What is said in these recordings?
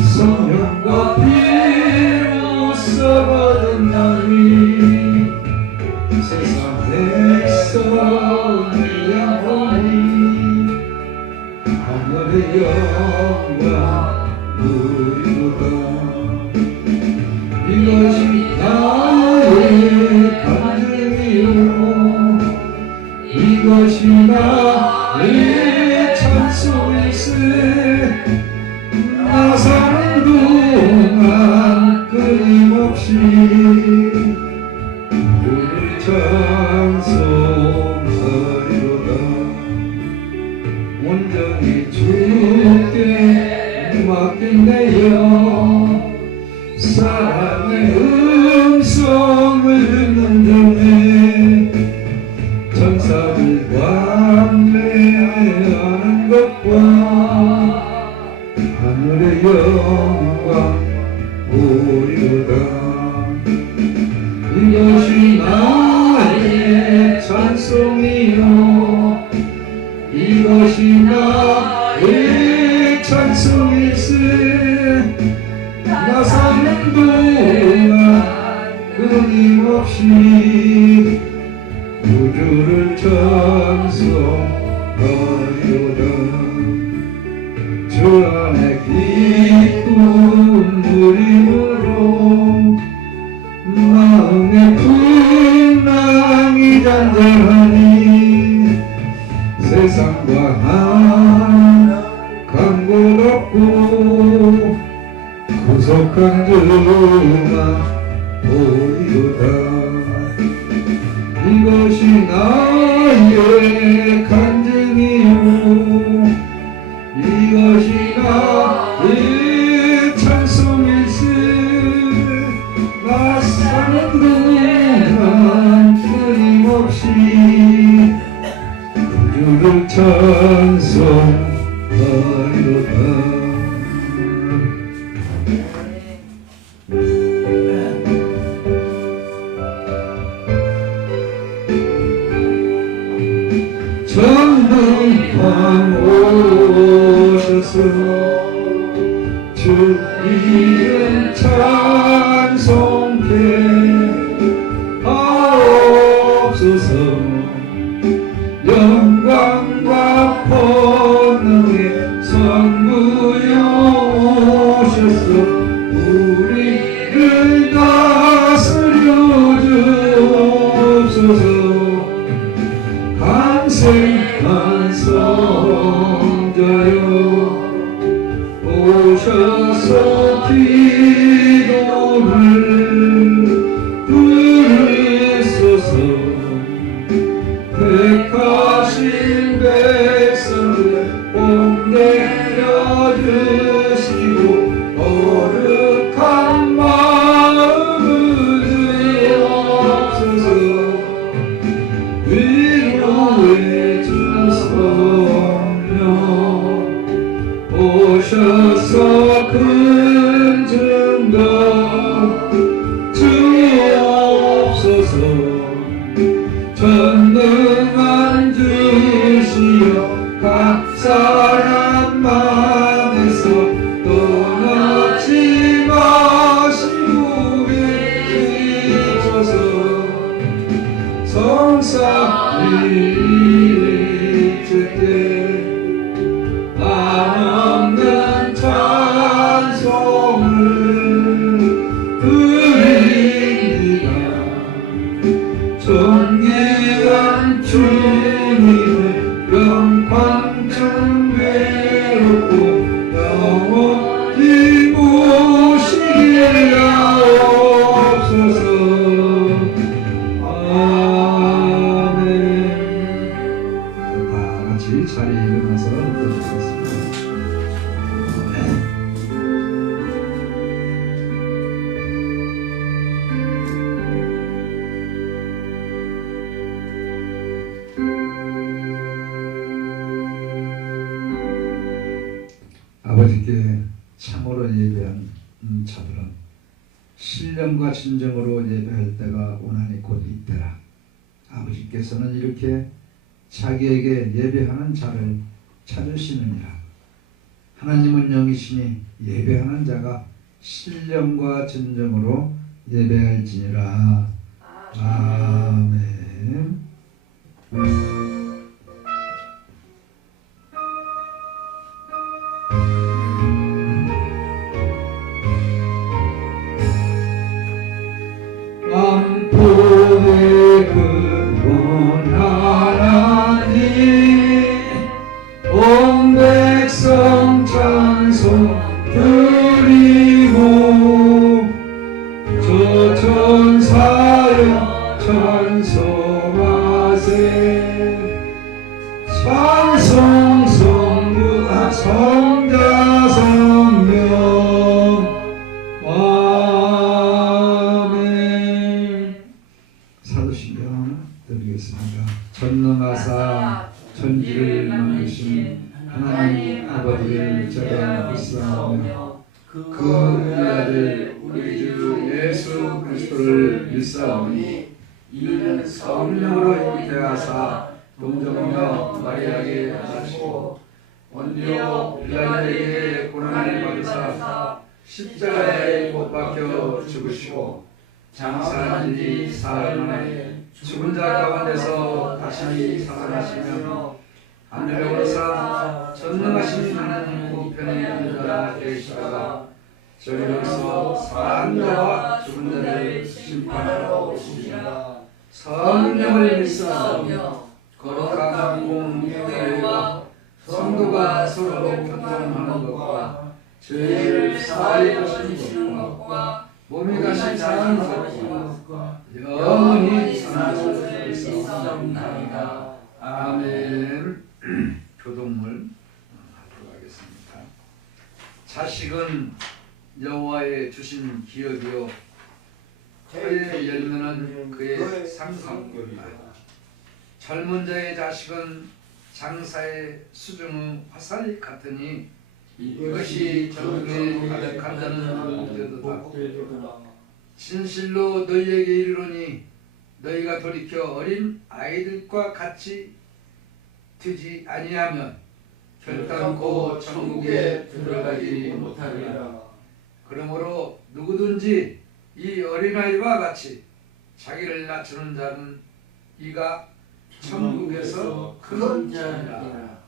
성령과 피로 써버린 나위 세상 백성의 영혼이 하늘의 영광 누리도다. 이것이 나의 간증이요 이것이 나의 찬송일세. 나 사는 동안 끊임없이 주를 찬송하리로다. 온전히 주께 맡긴대요. 사랑의 음성을 듣는 중에 천사들 관례하는 것과 하늘의 영광 보리로다. 이것이 나의 찬송이요 이것이 나의 찬송일세. 나 사는 동안 끊임없이 구주를 찬송하리로다. 주 안에 기쁨 누림으로 마음의 풍랑이 잔잔하니 세상과 한 간곳 없고 구속한 주만 보이로다. 이것이 나의 간증이요 이것이 나의 찬송일세. 나 사는 동안 끊임없이 주를 찬송하리로다. 전능한 오셔서 주 이름 찬송케 하옵소서. 영광과 권능의 선구여 오셔서 우리를 다스려 주옵소서. 간생한 성자여 오셔서 기도를 들으소서. 택하신 백성을 뽐내려 주시고 거룩한 마음을 주옵소서. 위로의 주 성령 오셔서 큰 증거 주옵소서. 전능한 주시여 각 사람 안에서 떠나지 마시고 계시소서. 성삼위 주께 한없는 찬송을 드립니다. 존귀한 주님의 영광 좀 외롭고 영원히 모시게 하옵소서. 아멘. 다 같이 자리에 일어나서 기도하겠습니다. 아버지께 참으로 예배한 자들은 신령과 진정으로 예배할 때가 고난이 곧 있더라. 아버지께서는 이렇게 자기에게 예배하는 자를 찾으시느니라. 하나님은 영이시니 예배하는 자가 신령과 진정으로 예배할지니라. 아멘. 왕복의 근본 하나님 온 백성 찬송 드리고 저 천사여 찬송하세 찬송 성부가 성자 성령 아멘. 사도신경 드리겠습니다. 전능하사 천지를 만드신 하나님 아버지를 제가 믿사오며 그 아들 우리 주 예수 그리스도를 믿사오니 이는 성령으로 잉태하사 동정하며 마리아에게 나시고 본디오 빌라에게 고난을 받으사 십자가에 못 박혀 죽으시고 장사한 지 사흘 만에 죽은 자 가운데서 다시 살아나시며 하늘에 오르사 전능하신 하나님 우편에 앉아 계시다가 저리로서 사는 자와 죽은 자를 심판하러 오시리라. 성령을 믿사오며 거룩한 공교회와 성도가 서로 교통하는 것과 죄를 사하여 주시는 것과 몸이 다시 사는 것과 영원히 사는 것이옵나이다. 아멘. 교동물 앞으로 가겠습니다. 자식은 여호와의 주신 기업이요 그의 열매는 그의 상상이다. 젊은 자의 자식은 장사의 수중의 화살 같으니 이것이 정중에 가득한다는 목표도다. 진실로 너희에게 이르노니 너희가 돌이켜 어린 아이들과 같이 되지 아니하면 결단코 천국에 들어가지 못하리라. 그러므로 누구든지 이 어린아이와 같이 자기를 낮추는 자는 이가 천국에서 큰 자니라.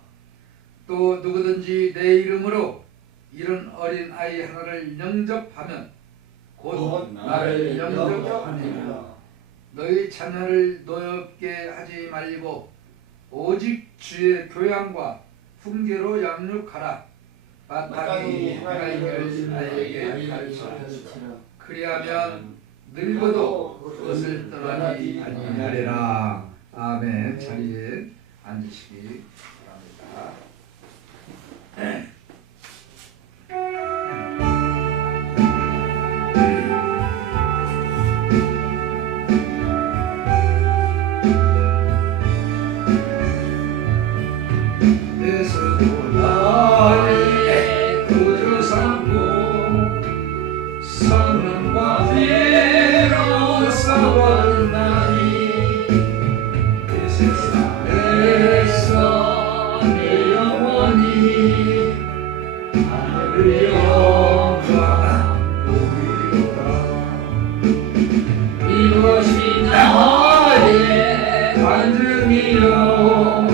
또 누구든지 내 이름으로 이런 어린아이 하나를 영접하면 곧 나를 영접하니라. 너희 자녀를 노엽게 하지 말고 오직 주의 교양과 훈계로 양육하라. 마땅히 행할 아이에게 가르쳐라. 그리하면 늙어도 그것을 떠나지 아니하리라. 아멘. 자리에 앉으시기 바랍니다. 이것이 나의 반증이요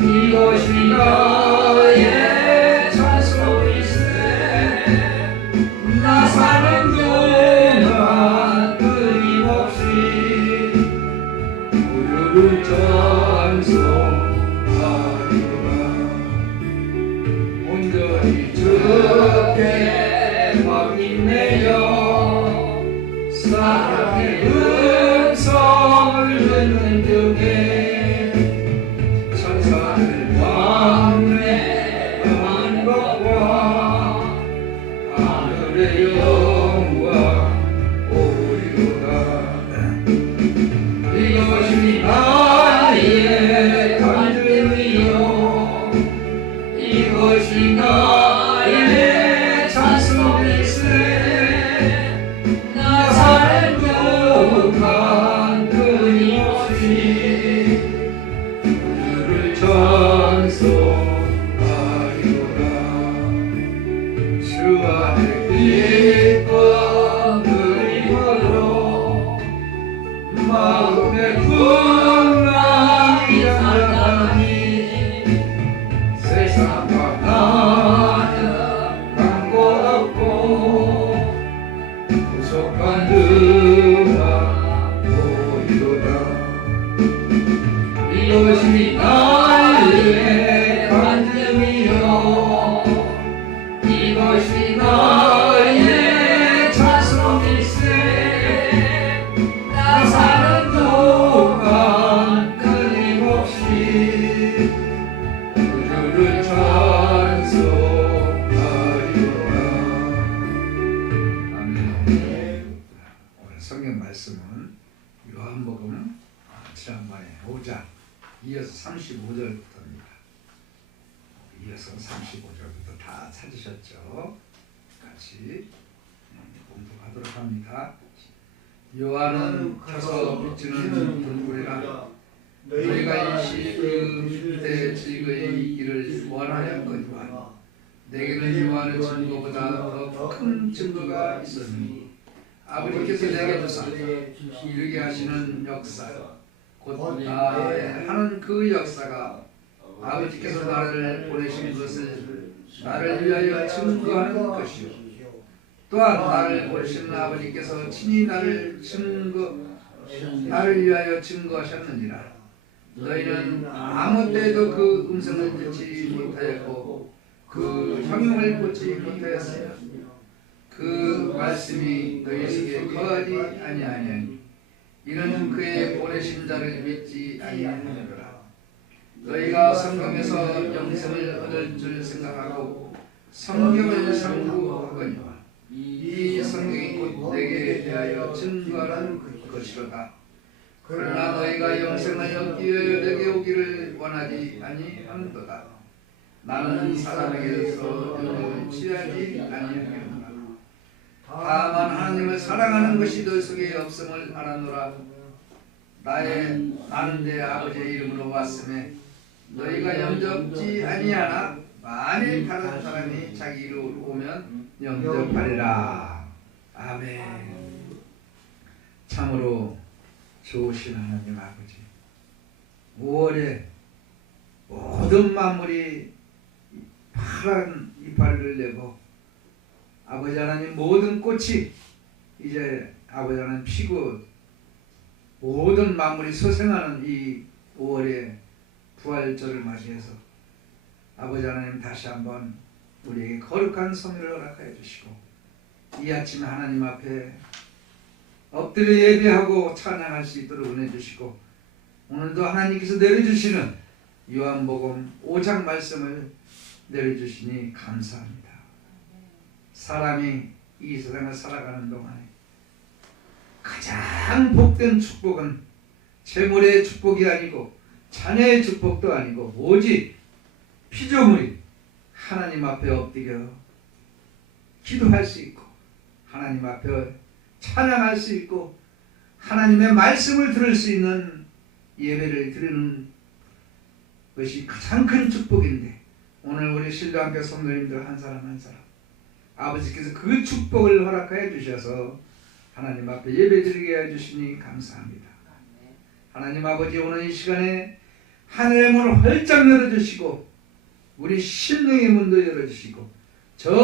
이것이 나의 찬송이세 나 사는 동안 기쁨 그리워로 마음에 풍랑이 나다니 세상과 나는 강고 없고 구속한 듯한 보이로다 이것이 나의 반증이요 이것이 나의 찬송일세 나 사는 동안 끊임없이 그를 찬송하리로다. 아멘. 오늘 성경 말씀은 요한복음 지난번에 5장 이어서 35절부터입니다. 이어서 35절부터 다 찾으셨죠? 같이 공부하도록 합니다. 요한은 켜서 비치는 불불이라 너희가 일시 그 밑에 즐거이 있기를 원하였거니와 내게는 요한의 증거보다 더 큰 증거가 있었니 아버지께서 내게 주사 이르게 하시는 역사 곧 나의 하는 그 역사가 아버지께서 나를 보내신 것을 나를 위하여 증거하는 것이요 또한 나를 보내신 아버지께서 친히 나를 위하여 증거하셨느니라. 너희는 아무 때에도 그 음성을 듣지 못하였고 그 형용을 보지 못하였으며 그 말씀이 너희 속에 거하지 아니하니 이는 그의 보내신 자를 믿지 아니하느니라. 너희가 성경에서 영생을 얻을 줄 생각하고 성경을 상고하거니와 이 성경이 곧 내게 대하여 증거하는 것이로다. 그러나 너희가 영생을 얻기 위하여 내게 오기를 원하지 아니하는도다. 나는 사람에게서 영생을 취하지 아니하겠노라. 다만 하나님을 사랑하는 것이 너희 속에 없음을 알아노라. 나는 내 아버지의 이름으로 왔음에 너희가 영접지 아니하나 만일 다른 사람이 자기 이름으로 오면 영접하리라. 아멘. 참으로 좋으신 하나님 아버지, 5월에 모든 만물이 파란 이파리를 내고 아버지 하나님 모든 꽃이 이제 아버지 하나님 피고 모든 만물이 소생하는 이 5월의 부활절을 맞이해서 아버지 하나님 다시 한번 우리에게 거룩한 성회를 허락하여 주시고 이 아침에 하나님 앞에 엎드려 예배하고 찬양할 수 있도록 은혜 주시고 오늘도 하나님께서 내려주시는 요한복음 5장 말씀을 내려주시니 감사합니다. 사람이 이 세상을 살아가는 동안에 가장 복된 축복은 재물의 축복이 아니고 자녀의 축복도 아니고 오직 피조물이 하나님 앞에 엎드려 기도할 수 있고 하나님 앞에 찬양할 수 있고 하나님의 말씀을 들을 수 있는 예배를 드리는 것이 가장 큰 축복인데 오늘 우리 신랑교 성도님들 한 사람 한 사람 아버지께서 그 축복을 허락하여 주셔서 하나님 앞에 예배드리게 해주시니 감사합니다. 하나님 아버지 오늘 이 시간에 하늘의 문을 활짝 열어주시고 우리 심령의 문도 열어주시고 저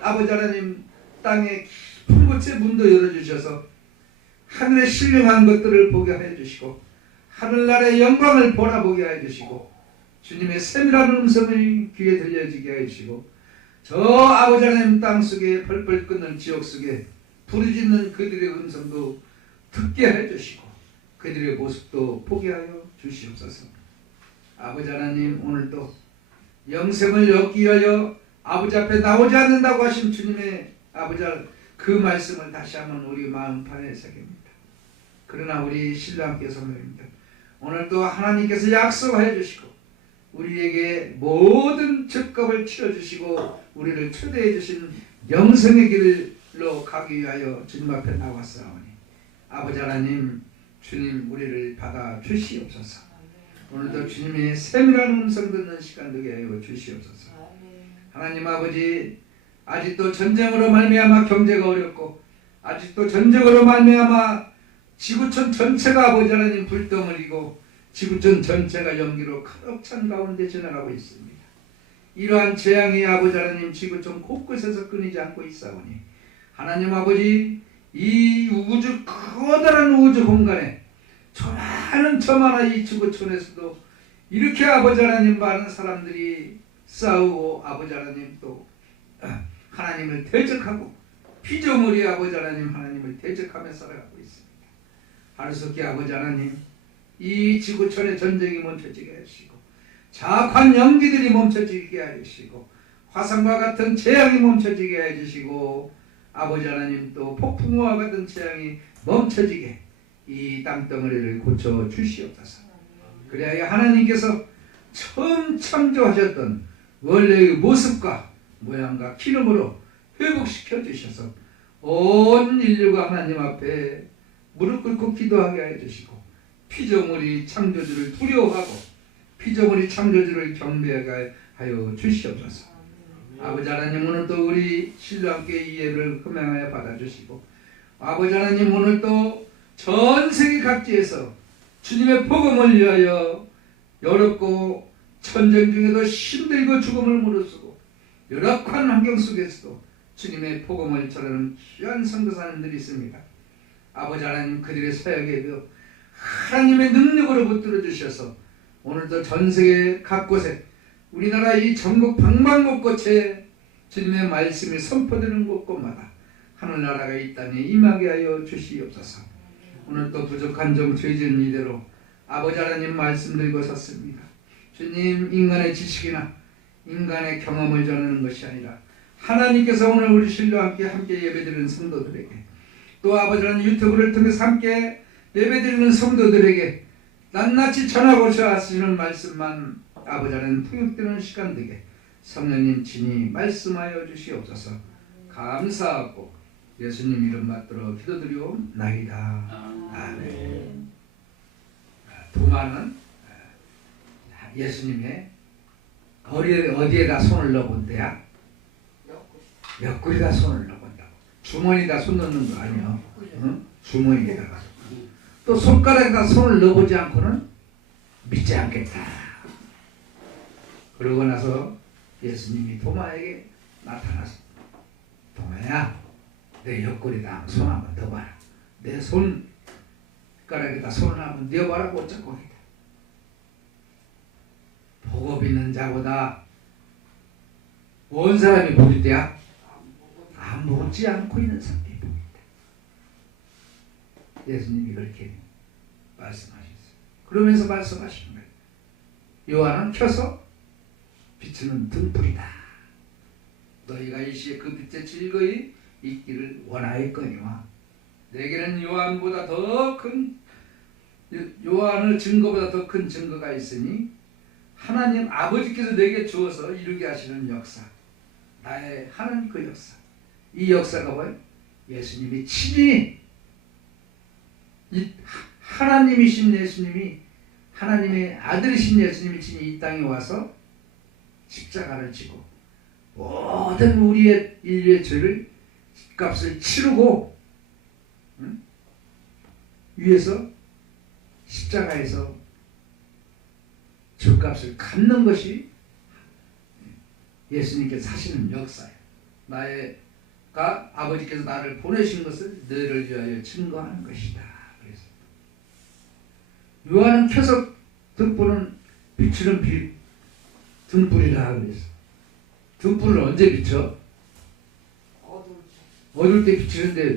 아버지 하나님 땅의 깊은 곳의 문도 열어주셔서 하늘의 신령한 것들을 보게 해주시고 하늘나라의 영광을 보라보게 해주시고 주님의 세밀한 음성을 귀에 들려지게 해주시고 저 아버지 하나님 땅속에 펄펄 끓는 지옥 속에 부르짖는 그들의 음성도 듣게 해주시고 그들의 모습도 보게 하여 주시옵소서. 아버지 하나님 오늘도 영생을 얻기 위하여 아버지 앞에 나오지 않는다고 하신 주님의 아버지 그 말씀을 다시 한번 우리 마음판에 새깁니다. 그러나 우리 신랑께 성도님들 오늘도 하나님께서 약속해 주시고 우리에게 모든 적급을 치러주시고 우리를 초대해 주신 영생의 길로 가기 위하여 주님 앞에 나왔사오니 아버지 하나님 주님 우리를 받아 주시옵소서. 오늘도 주님의 세밀한 음성 듣는 시간 되게 하여 주시옵소서. 하나님 아버지 아직도 전쟁으로 말미암아 경제가 어렵고 아직도 전쟁으로 말미암아 지구촌 전체가 아버지 하나님 불덩어리고 지구촌 전체가 연기로 가득 찬 가운데 지나가고 있습니다. 이러한 재앙이 아버지 하나님 지구촌 곳곳에서 끊이지 않고 있사오니 하나님 아버지 이 우주 커다란 우주 공간에 저만한 이 지구촌에서도 이렇게 아버지 하나님 많은 사람들이 싸우고 아버지 하나님 또 하나님을 대적하고 피조물이 아버지 하나님을 대적하며 살아가고 있습니다. 하루속히 아버지 하나님 이 지구촌의 전쟁이 멈춰지게 하시고 자악한 연기들이 멈춰지게 하시고 화산과 같은 재앙이 멈춰지게 해주시고 아버지 하나님 또 폭풍우와 같은 재앙이 멈춰지게 이 땅덩어리를 고쳐 주시옵소서. 그래야 하나님께서 처음 창조하셨던 원래의 모습과 모양과 기능으로 회복시켜 주셔서 온 인류가 하나님 앞에 무릎 꿇고 기도하게 해주시고 피조물이 창조주를 두려워하고 피조물이 창조주를 경배하게 하여 주시옵소서. 아버지 하나님 오늘 또 우리 신과 함께 이 예배를 금양하여 받아주시고 아버지 하나님 오늘 또 전 세계 각지에서 주님의 복음을 위하여 어렵고 전쟁 중에도 힘들고 죽음을 무릅쓰고 열악한 환경 속에서도 주님의 복음을 전하는 귀한 선교사님들이 있습니다. 아버지 하나님 그들의 사역에도 하나님의 능력으로 붙들어 주셔서 오늘도 전 세계 각곳에 우리나라 이 전국 방방곳곳에 주님의 말씀이 선포되는 곳곳마다 하늘나라가 이 땅에 임하게 하여 주시옵소서. 오늘 또 부족한 점 죄진 이대로 아버지 하나님 말씀 들고 섰습니다. 주님 인간의 지식이나 인간의 경험을 전하는 것이 아니라 하나님께서 오늘 우리 신과 함께 예배드리는 성도들에게 또 아버지 하나님 유튜브를 통해서 함께 예배드리는 성도들에게 낱낱이 전하고 하시는 말씀만 아버지 하나님 통역되는 시간 되게 성령님 친히 말씀하여 주시옵소서. 감사하고 예수님 이름 받들어 기도드리옵나이다. 아멘. 도마는 예수님의 어디에다 손을 넣어본대야? 옆구리에다 손을 넣어본다고. 주머니에다 손 넣는 거 아니야. 응? 주머니에다가. 또 손가락에다 손을 넣어보지 않고는 믿지 않겠다. 그러고 나서 예수님이 도마에게 나타나서 도마야 내 옆구리에다 손 한번 넣어봐라. 내 손가락에다 손을 한번 넣어봐라. 못 잡고 하겠다. 복업 있는 자보다 온 사람이 복이 돼야 안 먹지 않고 있는 사람이 복이 있다. 예수님이 그렇게 말씀하셨어요. 그러면서 말씀하시는 거예요. 요한은 켜서 비추는 등불이다. 너희가 이 시에 그 빛에 즐거이 있기를 원하였거니와 내게는 요한을 증거보다 더 큰 증거가 있으니 하나님 아버지께서 내게 주어서 이루게 하시는 역사, 나의 하는 그 역사. 이 역사가 뭐예요? 예수님이 친히 하나님이신 예수님이 하나님의 아들이신 예수님이 친히 이 땅에 와서 십자가를 지고 모든 우리의 인류의 죄를 값을 치르고 위에서 십자가에서 죄값을 갚는 것이 예수님께서 하시는 역사예요. 아버지께서 나를 보내신 것을 너희를 위하여 증거하는 것이다. 그래서 요한은 켜서 등불은 비추는 등불이라 그래서 등불을 언제 비춰? 어두울 때 비추는데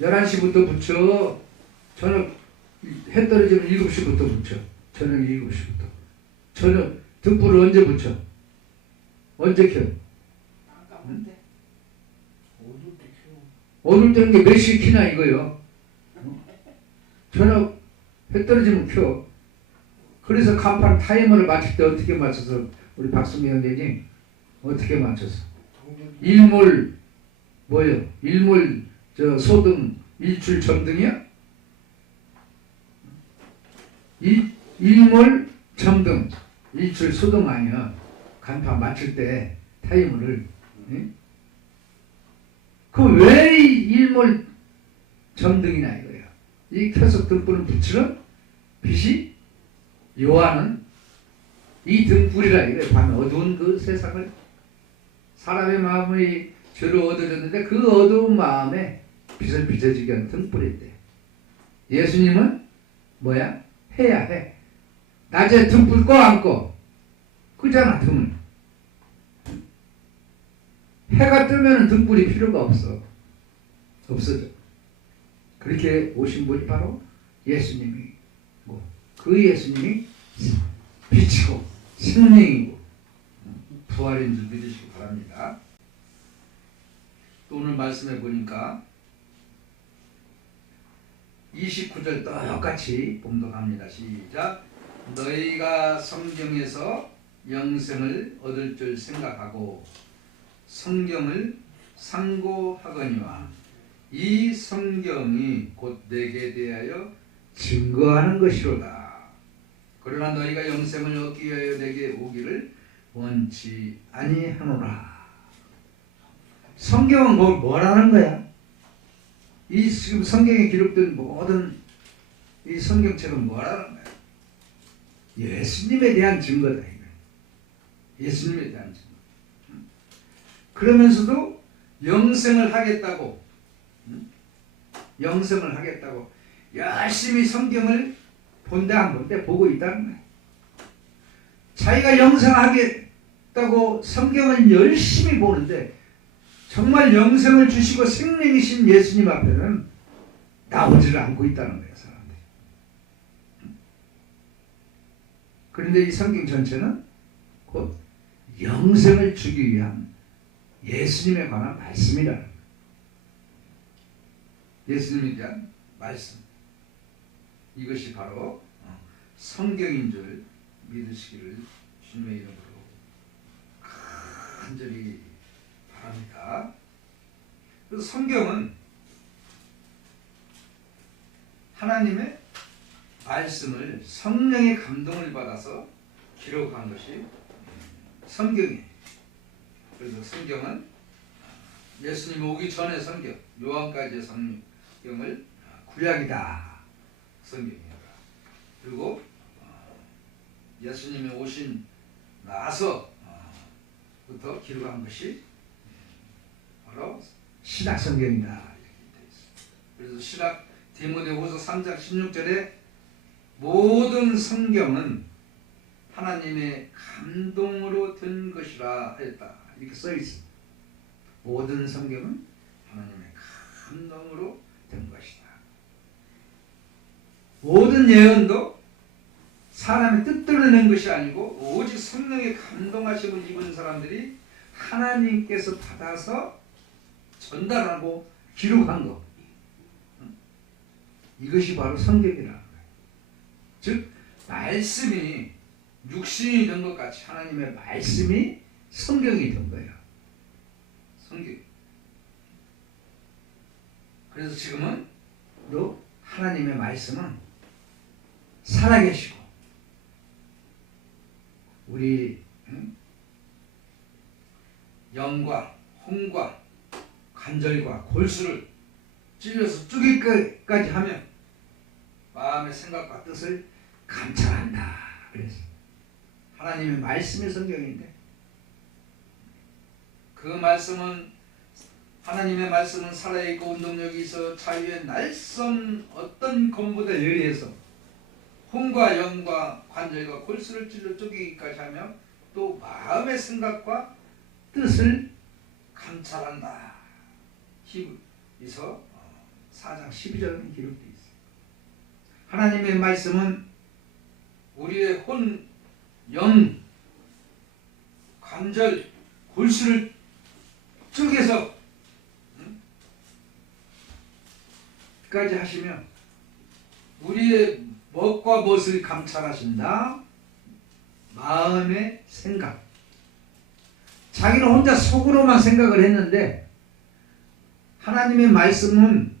11시부터 붙여. 저녁 해 떨어지면 7시부터 붙여. 저녁 7시부터. 저녁 등불을 언제 붙여? 언제 켜? 응? 어두울 때는 게 몇 시에 켜나 이거요. 저녁 해 떨어지면 켜. 그래서 간판 타이머를 맞출 때 어떻게 맞춰서 우리 박수미 형제님 어떻게 맞췄어? 일몰 뭐예요? 일몰 소등 일출 점등이야? 일몰 점등 일출 소등 아니야. 간판 맞출 때 타이머를 그 왜 일몰 점등이냐 이거야. 이 켜석 등불은 빛으로 빛이 요하는 이 등불이라 이거야. 밤에 어두운 그 세상을 사람의 마음이 죄로 어두워졌는데 그 어두운 마음에 빛을 비춰주게 하는 등불인데 예수님은 뭐야? 해야 해. 낮에 등불 꺼 안 꺼? 끄잖아 등을. 해가 뜨면 등불이 필요가 없어져. 그렇게 오신 분이 바로 예수님이고 그 예수님이 빛이고 생명이고 부활인 줄 믿으시기 바랍니다. 또 오늘 말씀해 보니까 29절 똑같이 봉독합니다. 시작. 너희가 성경에서 영생을 얻을 줄 생각하고 성경을 상고하거니와 이 성경이 곧 내게 대하여 증거하는 것이로다. 그러나 너희가 영생을 얻기 위하여 내게 오기를 원치 아니하노라. 성경은 뭐라는 거야? 이 지금 성경에 기록된 모든 이 성경책은 뭐라는 거야? 예수님에 대한 증거다. 이거. 예수님에 대한 증거. 그러면서도 영생을 하겠다고, 영생을 하겠다고 열심히 성경을 본데 안 본데 보고 있다는 거야. 자기가 영생하겠다고 성경을 열심히 보는데 정말 영생을 주시고 생명이신 예수님 앞에는 나오지를 않고 있다는 거예요, 사람들이. 그런데 이 성경 전체는 곧 영생을 주기 위한 예수님에 관한 말씀이라는 거예요. 예수님에 대한 말씀. 이것이 바로 성경인 줄 믿으시기를 주님의 이름으로 간절히 바랍니다. 그래서 성경은 하나님의 말씀을 성령의 감동을 받아서 기록한 것이 성경이에요. 그래서 성경은 예수님 오기 전의 성경, 요한까지의 성경을 구약이다. 성경이다. 그리고 예수님이 오신 나서부터 기록한 것이 바로 신약 성경이다. 이렇게 되어 있습니다. 그래서 신약 디모데후서 3장 16절에 모든 성경은 하나님의 감동으로 된 것이라 했다. 이렇게 써 있습니다. 모든 성경은 하나님의 감동으로 된 것이다. 모든 예언도 사람의 뜻대로 낸 것이 아니고 오직 성령의 감동하심을 입은 사람들이 하나님께서 받아서 전달하고 기록한 것. 이것이 바로 성경이라는 거예요. 즉 말씀이 육신이 된 것 같이 하나님의 말씀이 성경이 된 거예요. 성경. 그래서 지금은 또 하나님의 말씀은 살아계시고 우리 영과 혼과 관절과 골수를 찔러서 쪼개기까지 하면 마음의 생각과 뜻을 감찰한다. 그래서 하나님의 말씀의 성경인데 그 말씀은 하나님의 말씀은 살아있고 운동력이 있어 자유의 날선 어떤 검보다 예리해서 혼과 영과 관절과 골수를 찔러 쪼개기까지 하며 또 마음의 생각과 뜻을 감찰한다. 히브리서 4장 12절에 기록되어 있습니다. 하나님의 말씀은 우리의 혼, 영, 관절, 골수를 쪼개서 까지 하시며 우리의 무엇과 무엇을 감찰하신다. 마음의 생각. 자기는 혼자 속으로만 생각을 했는데 하나님의 말씀은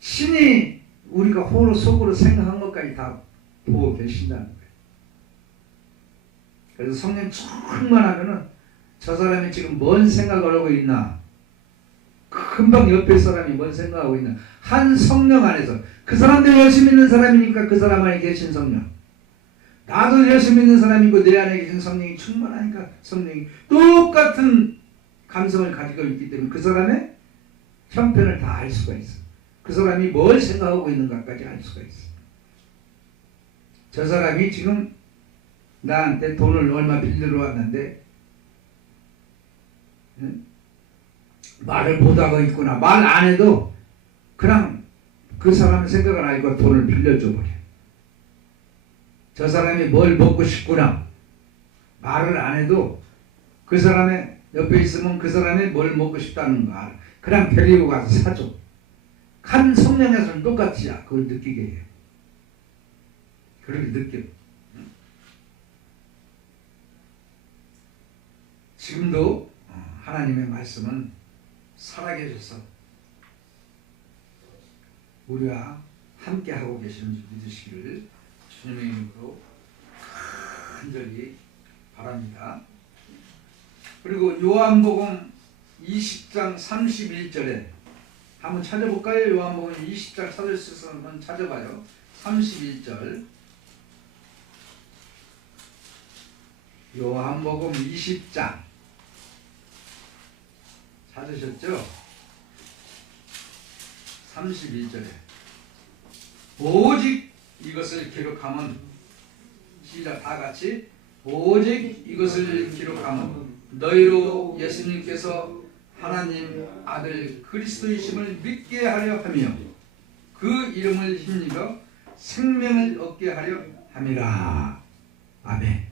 신이 우리가 속으로 생각한 것까지 다 보고 계신다는 거예요. 그래서 성령 충만하면은 저 사람이 지금 뭔 생각을 하고 있나 금방 옆에 사람이 뭔 생각하고 있나. 한 성령 안에서 그 사람도 예수 믿는 사람이니까 그 사람 안에 계신 성령, 나도 예수 믿는 사람이고 내 안에 계신 성령이 충만하니까 성령이 똑같은 감성을 가지고 있기 때문에 그 사람의 형편을 다 알 수가 있어. 그 사람이 뭘 생각하고 있는가까지 알 수가 있어. 저 사람이 지금 나한테 돈을 얼마 빌리러 왔는데 말을 못하고 있구나. 말 안 해도 그냥 그 사람 생각을 알고 돈을 빌려줘 버려. 저 사람이 뭘 먹고 싶구나. 말을 안 해도 그 사람의 옆에 있으면 그 사람이 뭘 먹고 싶다는 거 알아. 그냥 데리고 가서 사줘. 한 성령에서는 똑같이야. 그걸 느끼게 해요. 그렇게 느껴. 지금도 하나님의 말씀은 살아계셔서 우리와 함께 하고 계시는 줄 믿으시기를 주님의 이름으로 간절히 바랍니다. 그리고 요한복음 20장 31절에 한번 찾아볼까요? 요한복음 20장 찾을 수 있어서 한번 찾아봐요. 31절. 요한복음 20장 찾으셨죠? 31절에 오직 이것을 기록하면, 시작 다같이, 오직 이것을 기록하면 너희로 예수님께서 하나님 아들 그리스도이심을 믿게 하려 하며 그 이름을 힘입어 생명을 얻게 하려 함이라. 아멘.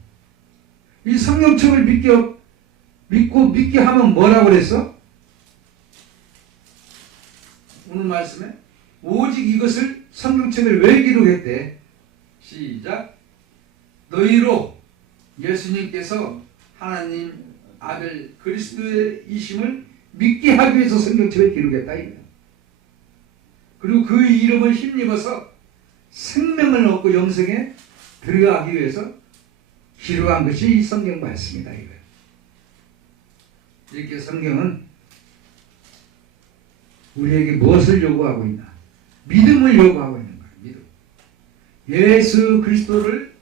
이 성령책을 믿고 믿게 하면 뭐라고 그랬어? 오늘 말씀에 오직 이것을, 성경책을 왜 기록했대? 시작. 너희로 예수님께서 하나님 아들 그리스도의 이심을 믿게 하기 위해서 성경책을 기록했다 이거야. 그리고 그 이름을 힘입어서 생명을 얻고 영생에 들어가기 위해서 기록한 것이 이 성경 말씀이다 이거야. 이렇게 성경은 우리에게 무엇을 요구하고 있나? 믿음을 요구하고 있는 거야. 믿음. 예수 그리스도를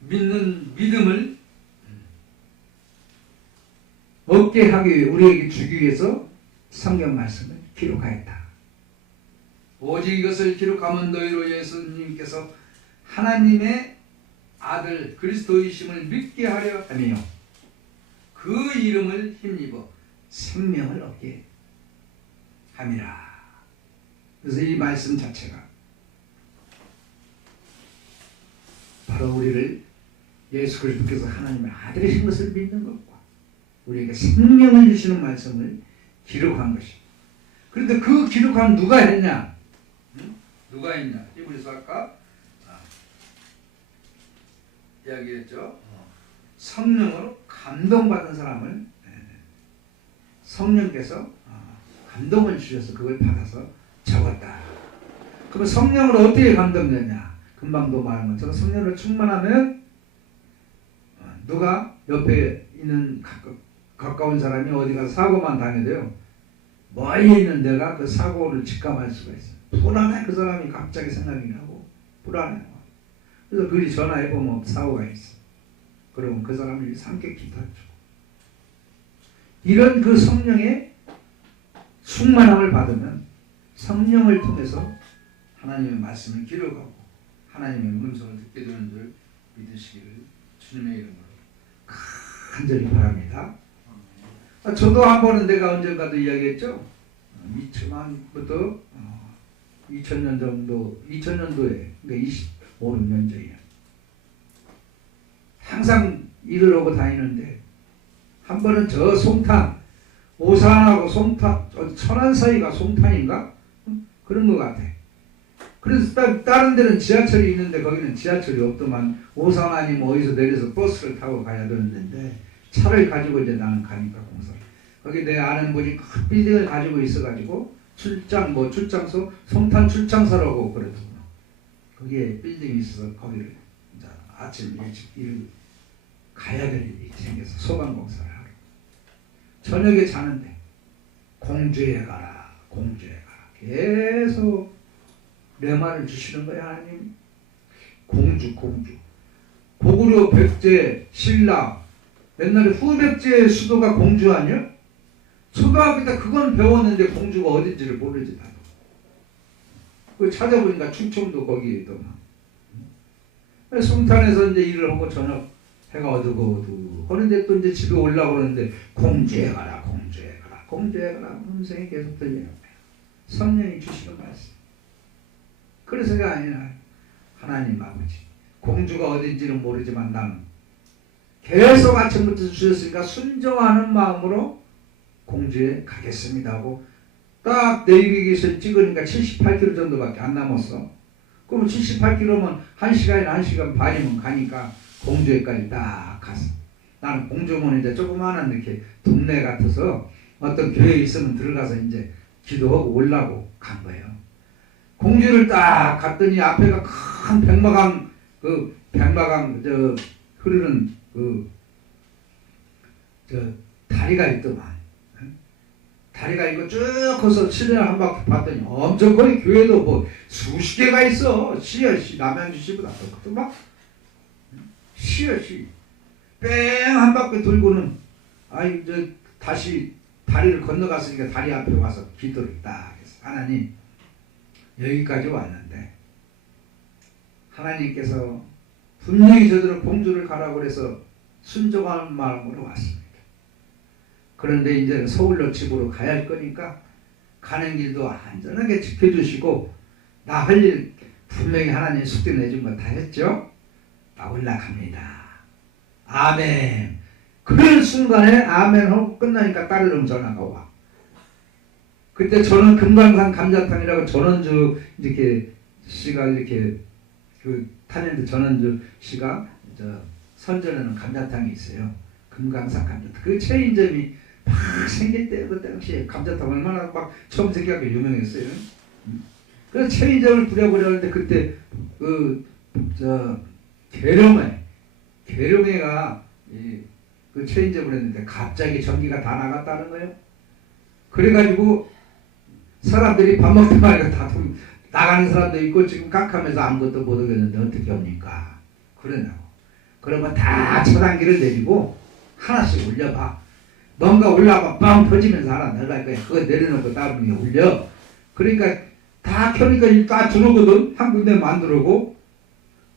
믿는 믿음을 얻게 하기 위해, 우리에게 주기 위해서 성경 말씀을 기록하였다. 오직 이것을 기록하면 너희로 예수님께서 하나님의 아들 그리스도이심을 믿게 하려 하며 그 이름을 힘입어 생명을 얻게 함이라. 그래서 이 말씀 자체가 바로 우리를 예수 그리스도께서 하나님의 아들이신 것을 믿는 것과 우리에게 생명을 주시는 말씀을 기록한 것이. 그런데 그 기록한 누가 했냐? 누가 했냐? 히브리서 아까 이야기했죠. 성령으로 감동받은 사람을 성령께서 감동을 주셔서 그걸 받아서 적었다. 그럼 성령으로 어떻게 감동되냐? 금방도 말한 것처럼 성령으로 충만하면 누가 옆에 있는 가까운 사람이 어디 가서 사고만 당해도요, 멀리 있는 내가 그 사고를 직감할 수가 있어요. 불안해. 그 사람이 갑자기 생각이 나고 불안해. 그래서 그리 전화해보면 사고가 있어. 그러면 그 사람을 함께 기도해주고, 이런 그 성령의 충만함을 받으면 성령을 통해서 하나님의 말씀을 기록하고 하나님의 음성을 듣게 되는 줄 믿으시기를 주님의 이름으로 간절히 바랍니다. 저도 한 번은 내가 언젠가도 이야기했죠. 2000년부터 2000년 정도, 2000년도에, 그러니까 25, 6년 전이야. 항상 일을 하고 다니는데 한 번은 저 송탄, 오산하고 송탄, 천안 사이가 송탄인가? 그런 것 같아. 그래서 다른 데는 지하철이 있는데 거기는 지하철이 없더만 오산 아니면 어디서 내려서 버스를 타고 가야 되는 데인데 차를 가지고 이제 나는 가니까 공사를. 거기 내 아는 분이 큰 빌딩을 가지고 있어가지고 출장소, 송탄 출장사라고 그랬더구나. 거기에 빌딩이 있어서 거기를 이제 아침 일찍 일을 가야 될 일이 생겨서 소방공사를 하고 저녁에 자는데 공주에 가라, 공주에 가라. 계속 내 말을 주시는 거야, 하나님. 공주, 공주. 고구려 백제, 신라. 옛날에 후백제의 수도가 공주 아니야? 초등학교 때 그건 배웠는데 공주가 어딘지를 모르지, 나도. 그 찾아보니까 충청도 거기에 있더만. 송탄에서 이제 일을 하고 저녁 해가 어두고 하는데 또 이제 집에 올라오고 그러는데 공주에 가라, 공주에 가라, 공주에 가라. 음성이 계속 들리는 거예요. 성령이 주시는 말씀. 그래서가 아니라 하나님 아버지. 공주가 어딘지는 모르지만 나는 계속 아침부터 주셨으니까 순종하는 마음으로 공주에 가겠습니다 하고 딱 내비게이션 찍으니까 78km 정도밖에 안 남았어. 그럼 78km면 1시간이나 1시간 반이면 가니까 공주에까지 딱 갔어. 나는 공주면 이제 조그마한 이렇게 동네 같아서 어떤 교회에 있으면 들어가서 이제 기도하고 올라고 간 거예요. 공주를 딱 갔더니 앞에가 큰 백마강 저 흐르는 저 다리가 있더만. 다리가 있고 쭉 커서 시내 한 바퀴 봤더니 엄청 거기 교회도 뭐 수십 개가 있어. 시여시 남양주시보다 더 크더만. 시여시 뺑 한 바퀴 돌고는 아이 저 다시 다리를 건너갔으니까 다리 앞에 와서 기도를 딱 했어. 하나님 여기까지 왔는데 하나님께서 분명히 저들은 공주를 가라고 그래서 순종하는 마음으로 왔습니다. 그런데 이제는 서울로 집으로 가야 할 거니까 가는 길도 안전하게 지켜주시고 나 할 일 분명히 하나님 숙제 내준 거 다 했죠? 나 올라갑니다. 아멘. 그런 순간에 아멘 하고 끝나니까 따르릉 전화가 와. 그때 저는 금강산 감자탕이라고 전원주 이렇게 씨가 이렇게 그 타년도 전원주 씨가 저 선전하는 감자탕이 있어요. 금강산 감자탕. 그 체인점이 막 생길 때 그 당시에 감자탕 얼마나 막 처음 생겨서 유명했어요. 그래서 체인점을 부려보려는데 그때 그 저 계룡회가 그 체인점을 했는데 갑자기 전기가 다 나갔다는 거예요. 그래가지고 사람들이 밥 먹다 말고 다 나가는 사람도 있고 지금 깜깜해서 아무것도 못 오겠는데 어떻게 합니까? 그러냐고. 그러면 다 차단기를 내리고 하나씩 올려봐. 뭔가 올라가 빵 터지면서 하나 내려갈 거야. 그거 내려놓고 다른 게 올려. 그러니까 다 켜니까 다 들어오거든. 한 군데 만들고.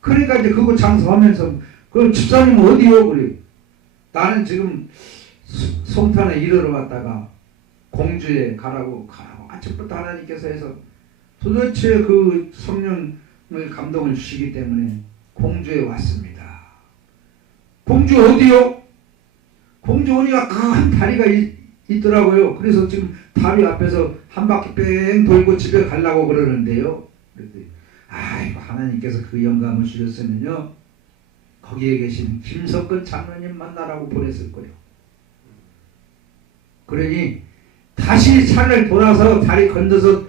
그러니까 이제 그거 장사하면서 그 집사님 어디요? 그래. 나는 지금 송탄에 일하러 왔다가 공주에 가라고 아침부터 하나님께서 해서 도대체 그 성령을 감동을 주시기 때문에 공주에 왔습니다. 공주 어디요? 공주 어디가 큰 다리가 있더라고요. 그래서 지금 다리 앞에서 한 바퀴 뺑 돌고 집에 가려고 그러는데요. 그랬더니 아이고 하나님께서 그 영감을 주셨으면요 거기에 계신 김석근 장로님 만나라고 보냈을 거예요. 그러니 다시 차를 돌아서 다리 건너서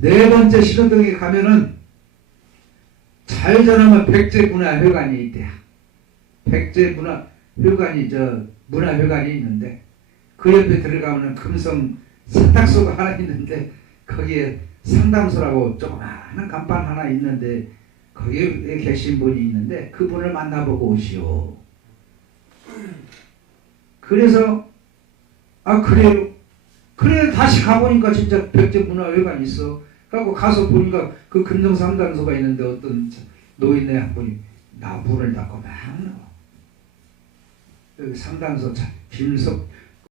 네 번째 신호등에 가면은 좌회전하면 백제문화회관이 있대요. 백제문화회관이 문화회관이 있는데 그 옆에 들어가면 금성 세탁소가 하나 있는데 거기에 상담소라고 조그마한 간판 하나 있는데 거기에 계신 분이 있는데 그분을 만나보고 오시오. 그래서 그래요. 그래 다시 가보니까 진짜 백제문화회관이 있어. 그래갖고 가서 보니까 그 금성상담소가 있는데 어떤 노인네 한 분이 문을 닫고 막 나와. 여기 상담소